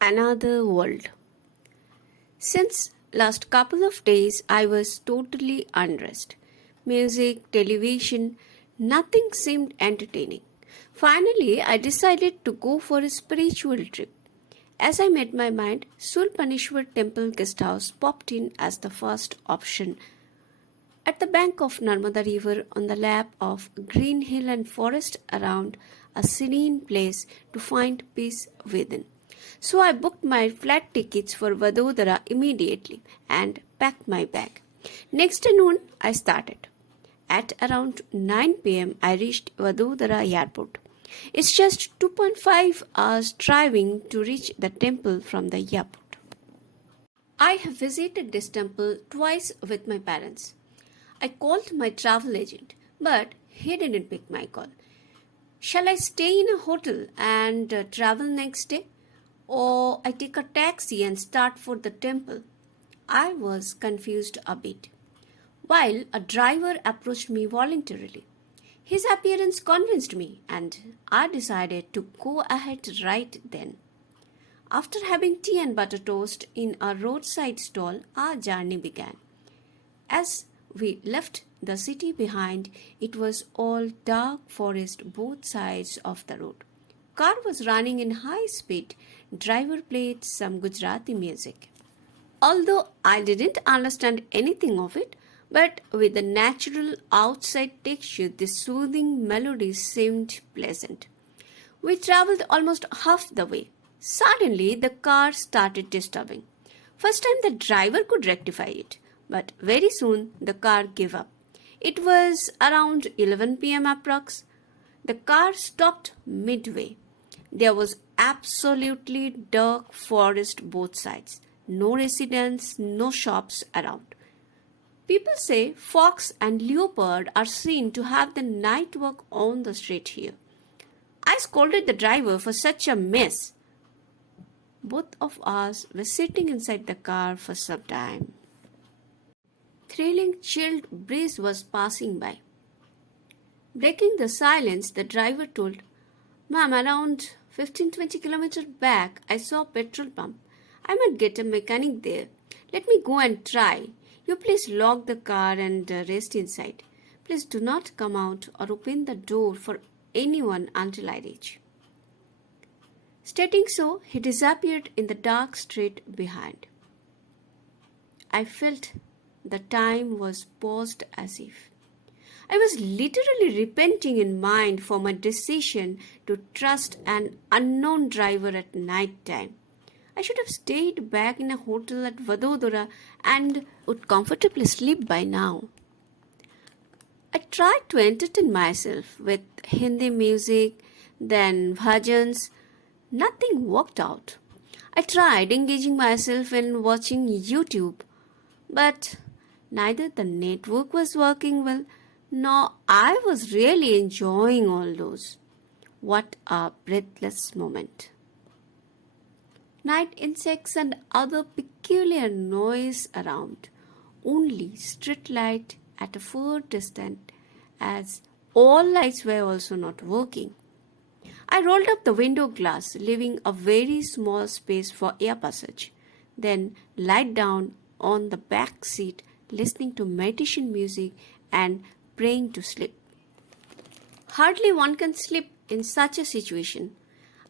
Another world. Since last couple of days I was totally unrest. Music, television, nothing seemed entertaining. Finally, I decided to go for a spiritual trip. As I made my mind, Sulpanishwar Temple Guest House popped in as the first option. At the bank of Narmada River, on the lap of green hill and forest around, a serene place to find peace within. So I booked my flight tickets for Vadodara immediately and packed my bag. Next noon, I started. At around 9 pm, I reached Vadodara airport. It's just 2.5 hours driving to reach the temple from the airport. I have visited this temple twice with my parents. I called my travel agent, but he didn't pick my call. Shall I stay in a hotel and travel next day? Or I take a taxi and start for the temple? I was confused a bit. While a driver approached me voluntarily. His appearance convinced me, and I decided to go ahead right then. After having tea and butter toast in a roadside stall, our journey began. As we left the city behind, it was all dark forest both sides of the road. Car was running in high speed. Driver played some Gujarati music. Although I didn't understand anything of it, but with the natural outside texture, the soothing melody seemed pleasant. We traveled almost half the way. Suddenly, the car started disturbing. First time the driver could rectify it, but very soon the car gave up. It was around 11 p.m. approx. The car stopped midway. There was absolutely dark forest both sides. No residents, no shops around. People say fox and leopard are seen to have the night walk on the street here. I scolded the driver for such a mess. Both of us were sitting inside the car for some time. Thrilling chilled breeze was passing by. Breaking the silence, the driver told, "Ma'am, around 15-20 kilometers back, I saw a petrol pump. I might get a mechanic there. Let me go and try. You please lock the car and rest inside. Please do not come out or open the door for anyone until I reach." Stating so, he disappeared in the dark street behind. I felt the time was paused as if. I was literally repenting in mind for my decision to trust an unknown driver at night time. I should have stayed back in a hotel at Vadodara and would comfortably sleep by now. I tried to entertain myself with Hindi music, then bhajans. Nothing worked out. I tried engaging myself in watching YouTube, but neither the network was working well, nor I was really enjoying all those. What a breathless moment. Night insects and other peculiar noise around. Only street light at a far distance, as all lights were also not working. I rolled up the window glass, leaving a very small space for air passage, then lied down on the back seat, listening to meditation music and praying to sleep. Hardly one can sleep in such a situation.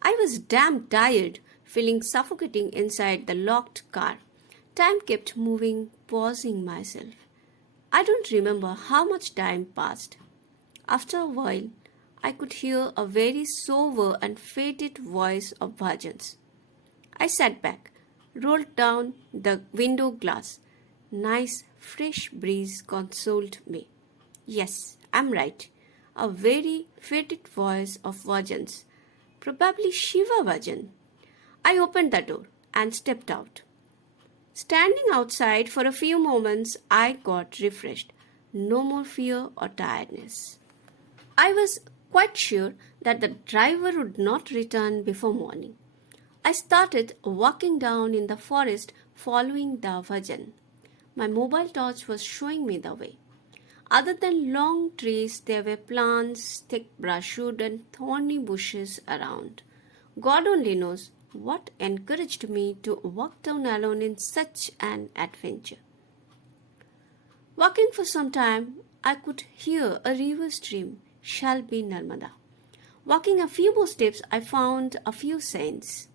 I was damn tired, feeling suffocating inside the locked car. Time kept moving, pausing myself. I don't remember how much time passed. After a while, I could hear a very sober and faded voice of bhajans. I sat back, rolled down the window glass. Nice fresh breeze consoled me. Yes, I'm right. A very faded voice of bhajans. Probably Shiva bhajan. I opened the door and stepped out. Standing outside for a few moments, I got refreshed. No more fear or tiredness. I was quite sure that the driver would not return before morning. I started walking down in the forest following the bhajan. My mobile torch was showing me the way. Other than long trees, there were plants, thick brushwood, and thorny bushes around. God only knows what encouraged me to walk down alone in such an adventure. Walking for some time, I could hear a river stream, Shalby Narmada. Walking a few more steps, I found a few saints,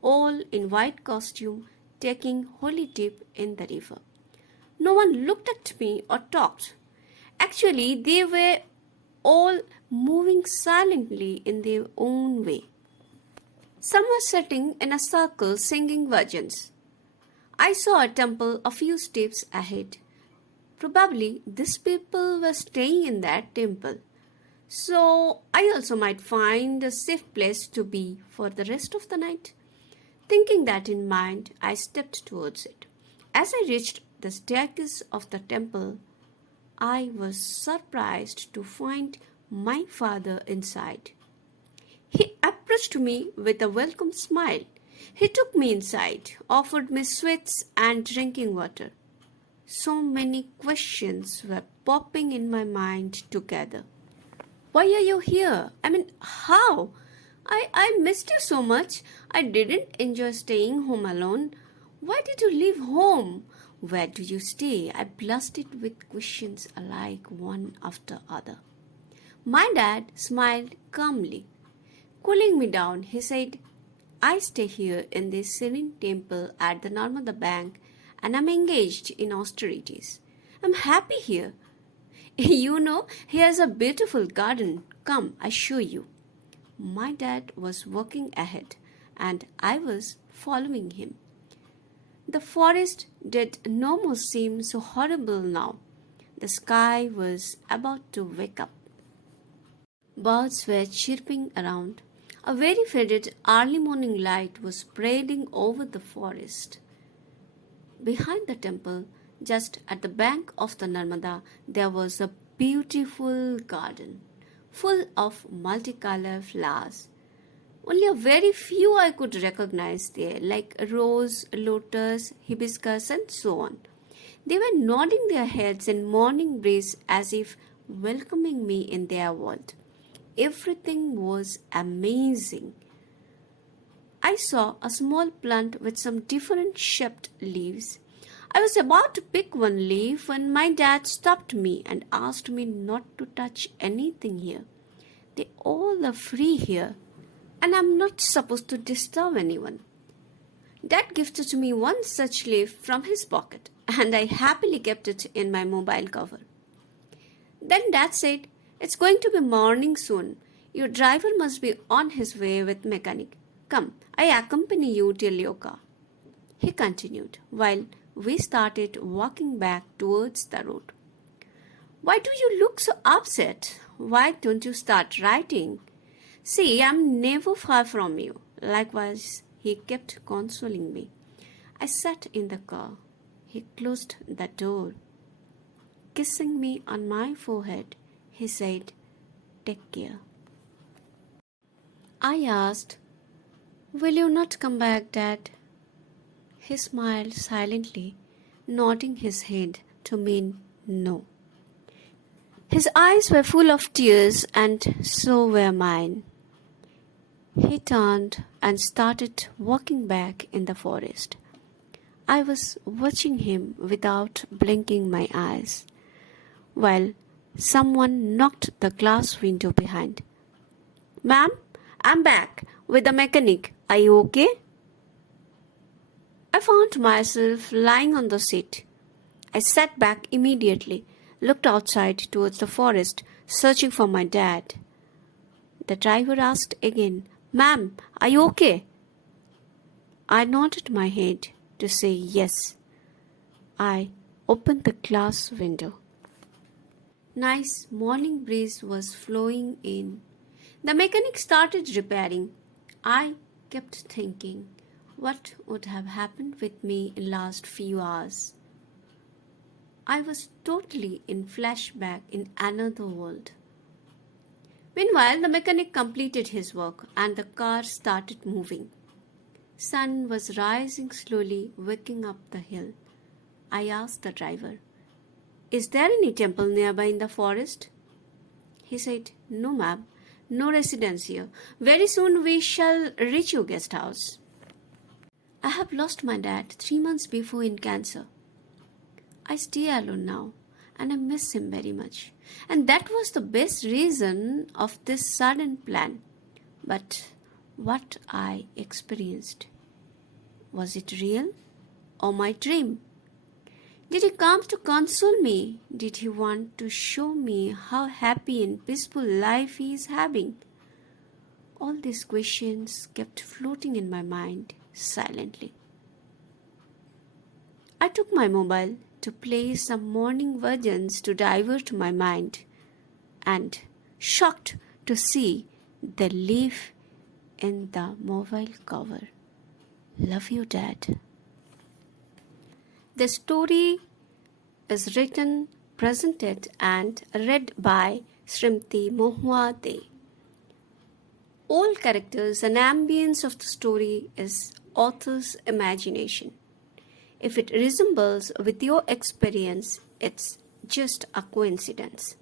all in white costume, taking holy dip in the river. No one looked at me or talked. Actually, they were all moving silently in their own way. Some were sitting in a circle singing bhajans. I saw a temple a few steps ahead. Probably these people were staying in that temple. So I also might find a safe place to be for the rest of the night. Thinking that in mind, I stepped towards it. As I reached the staircase of the temple, I was surprised to find my father inside. He approached me with a welcome smile. He took me inside, offered me sweets and drinking water. So many questions were popping in my mind together. Why are you here? I mean, how? I missed you so much. I didn't enjoy staying home alone. Why did you leave home? Where do you stay? I blasted with questions alike one after other. My dad smiled calmly. Cooling me down, he said, I stay here in this serene temple at the Narmada bank and I'm engaged in austerities. I'm happy here. You know, here's a beautiful garden. Come, I show you. My dad was walking ahead and I was following him. The forest did no more seem so horrible now. The sky was about to wake up. Birds were chirping around. A very faded early morning light was spreading over the forest. Behind the temple, just at the bank of the Narmada, there was a beautiful garden, full of multicolored flowers. Only a very few I could recognize there, like rose, lotus, hibiscus, and so on. They were nodding their heads in morning breeze as if welcoming me in their world. Everything was amazing. I saw a small plant with some different shaped leaves. I was about to pick one leaf when my dad stopped me and asked me not to touch anything here. They all are free here, and I'm not supposed to disturb anyone. Dad gifted me one such leaf from his pocket, and I happily kept it in my mobile cover. Then Dad said, It's going to be morning soon. Your driver must be on his way with mechanic. Come, I accompany you till your car. He continued, while we started walking back towards the road. Why do you look so upset? Why don't you start writing? See, I'm never far from you. Likewise, he kept consoling me. I sat in the car. He closed the door. Kissing me on my forehead, he said, Take care. I asked, Will you not come back, Dad? He smiled silently, nodding his head to mean no. His eyes were full of tears, and so were mine. He turned and started walking back in the forest. I was watching him without blinking my eyes, while someone knocked the glass window behind. Ma'am, I'm back with the mechanic. Are you okay? I found myself lying on the seat. I sat back immediately, looked outside towards the forest, searching for my dad. The driver asked again, Ma'am, are you okay? I nodded my head to say yes. I opened the glass window. Nice morning breeze was flowing in. The mechanic started repairing. I kept thinking, what would have happened with me in last few hours? I was totally in flashback in another world. Meanwhile, the mechanic completed his work and the car started moving. Sun was rising slowly, waking up the hill. I asked the driver, Is there any temple nearby in the forest? He said, No, ma'am, no residence here. Very soon we shall reach your guest house. I have lost my dad 3 months before in cancer. I stay alone now and I miss him very much. And that was the best reason of this sudden plan. But what I experienced, was it real or my dream? Did he come to console me? Did he want to show me how happy and peaceful life he is having? All these questions kept floating in my mind silently. I took my mobile to play some morning versions to divert my mind, and shocked to see the leaf in the mobile cover. Love you, Dad. The story is written, presented, and read by Srimati Mohuade. All characters and ambience of the story is author's imagination. If it resembles with your experience, it's just a coincidence.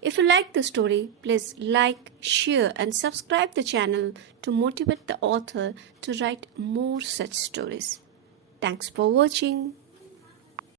If you like the story, please like, share, and subscribe the channel to motivate the author to write more such stories. Thanks for watching.